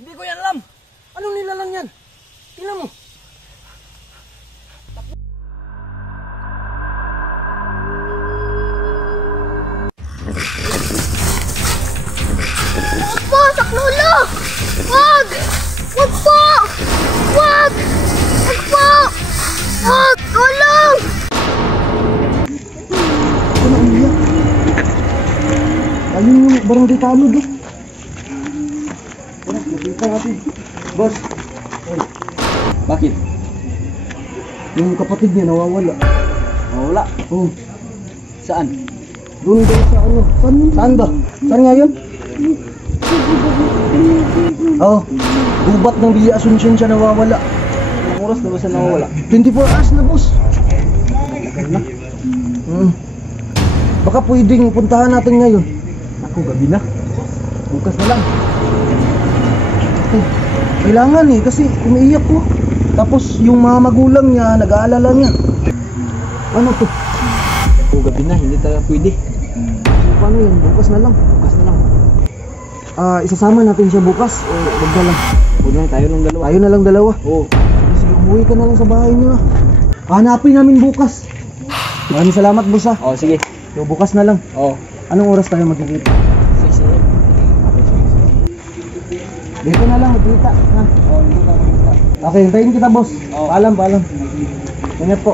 Hindi ko yan alam. Anong nilalang yan? Tingnan mo. Opo, saklolo! Wag! Wag po! Wag! Wag po! Wag! Tulong! Ano umiyak? Ayun yung barangay tanod eh. Tara, nakita natin. Boss. Hey. Bakit? Yung kapatid niya nawawala. Wala. Oh. Saan? Doon daw sa ano. Saan ba? Saan nga yun? Oh. Gubat ng Villa Asuncion siya nawawala. Anong oras na ba siya nawawala? 24 hours na, boss. Tagal na. Baka pwedeng puntahan natin ngayon. Ako, gabi na. Bukas na lang. Kailangan eh, kasi umiiyak ko. Tapos yung mga magulang niya, nag-aalala niya. Ano to? Ako, gabi na. Hindi tayo pwede. So, paano yan? Bukas na lang. Bukas na lang. Isasama natin siya bukas. O wag na lang. Huwag lang tayo ng dalawa. Tayo na lang dalawa. Oo. Sige, umuwi ka na lang sa bahay niya. Hanapin namin bukas. Maraming salamat, boss ha. Oo, sige. So, bukas na lang. Oo. Anong oras tayo magkikita? 6 a.m. Dito na lang magkita. Ha? Oo, hindi tayo magkita. Okay, hintayin kita, boss. Oo. Paalam, paalam. Ingat po.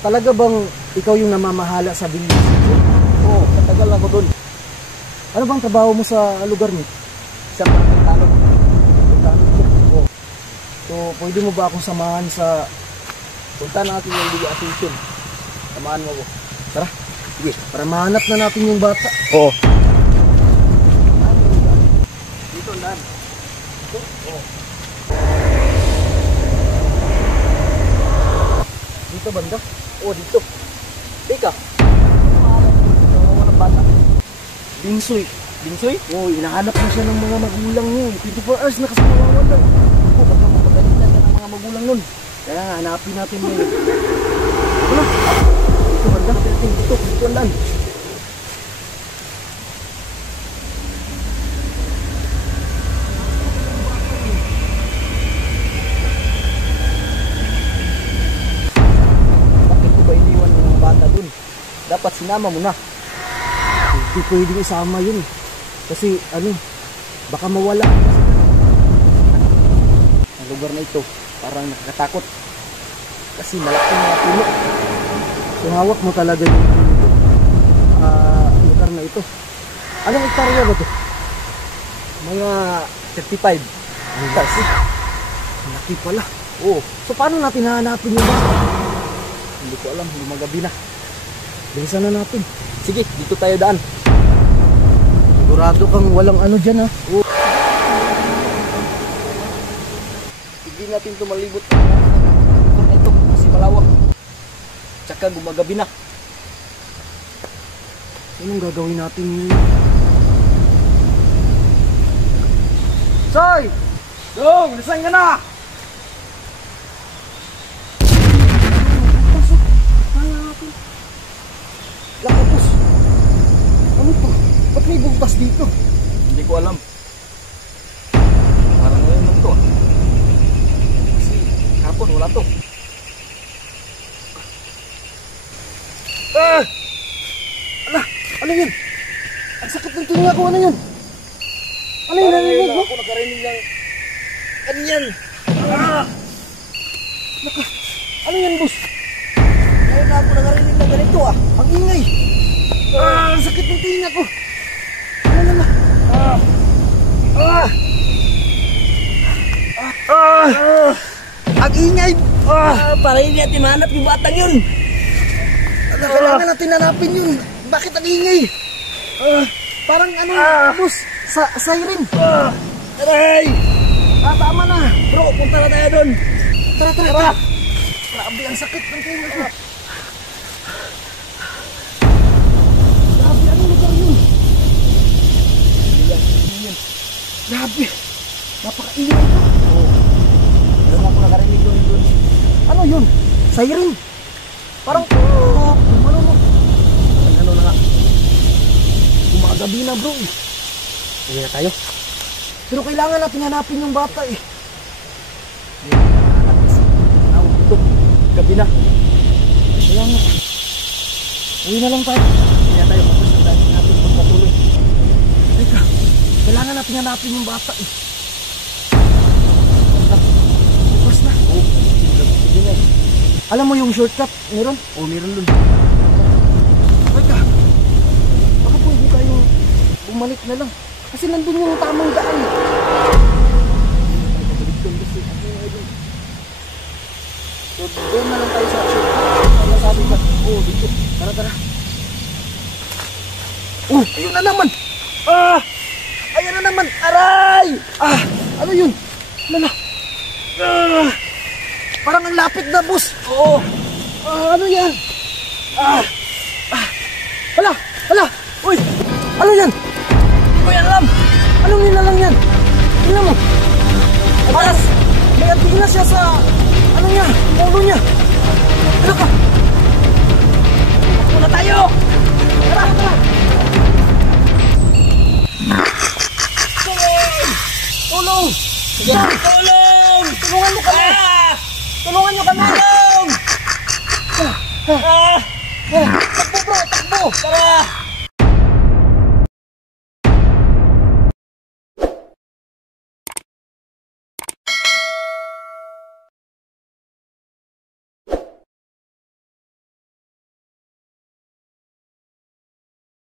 Talaga bang ikaw yung namamahala sa Villa? Oo, katagal ako dun. Ano bang trabaho mo sa lugar niyo? Isang barangay tanod. Oo. So, pwede mo ba akong samahan sa... Punta natin yung Villa Asuncion. Samahan mo ko. Tara, sige, para mahanap na natin yung bata. Oo. Dito, Dan. Oo. Dito banda? Oo, dito. Teka. Ano ng bata? Bingsoy. Bingsoy? Oo, hinahanap na siya ng mga magulang niya. 24 hours na kasi nawawala. Oo, baka mapagalitan ka ng mga magulang nun. Kaya nga, hanapin natin ngayon. Ano? Dito, banda. Dito, dito, Dan. Bakit ko ba iniwan ng mga bata dun? Dapat sinama mo na. Hindi pwedeng isama yun. Kasi, baka mawala. Ang lugar na ito, parang nakakatakot. Kasi malaki mga puno. So, hawak mo talaga yung lugar na ito. Anong hektarya ba ito? Mga 35. Ang kasi. Laki pala. Oo, So, paano natin hahanapin yung bata? hindi ko alam, lumagabi na. Bilisan na natin. Sige, dito tayo daan. Sigurado kang walang ano dyan ha. Hindi natin ito malibot. Lugar na ito, kasi malawak. Tsaka gumagabi na. Anong gagawin natin ngayon? Soy! Dong, lisan ka na! Lakapos! Ano to? Ba't may butas dito? Hindi ko alam. Parang ngayon lang to. Kasi kapon, wala to. Ano yun? Ang sakit ng tinga ko, ano yun? Ano yun, narinig mo? Ako nakarinig ng... Ano yan? Ano yan, boss? Ngayon na ako nakarinig ng ganito ah. Ang ingay! Ang sakit ng tinga ko! Ano na? Ang ingay! Para hindi natin mahanap yung batang yun. Kailangan natin hanapin yun. Bakit ang ingay? Parang ano, boss? Siren. Aray! Tama na. Bro, punta na tayo doon. Tara. Grabe, ang sakit ng tinga ko. Grabe, anong lugar yun? Grabe. Napakaingay ito. Meron ako nakarinig doon. Ano yun? Siren. Parang, ano Gabi na bro eh. Sige na tayo. Pero kailangan natin hanapin yung bata eh. Ito, gabi na. Kaya nga. Uwi na lang tayo. Kaya tayo, tapos ang dami natin magpatuloy. Teka, kailangan natin hanapin yung bata eh. Bukas na. Oo, sige na. Alam mo yung shortcut, meron? Oo, meron dun. Teka, baka pwede tayo bumalik na lang. Kasi nandun yung tamang daan. So, doon na lang tayo sa shortcut. Ano sabi ka? Oo, dito. Tara, tara. Oh, ayun na naman. Ah! Ayun na naman. Aray! Ah! Ano yun? Lala. Ah! Parang ang lapit na, boss. Oo. Ah, ano yan? Ah! Ah! Hala! Hala! Uy! Ano yan? Hindi ko yan alam. Anong nilalang yan? Tingnan mo. Atas! May antina siya sa... Ano niya? Ulo niya. Ano ka? Muna tayo! Tara! Tara! Tulong! Sige, tulong! Tulungan mo kami! Ah! Tulungan niyo kami! Tulong! Ah! Takbo bro! Takbo! Tara!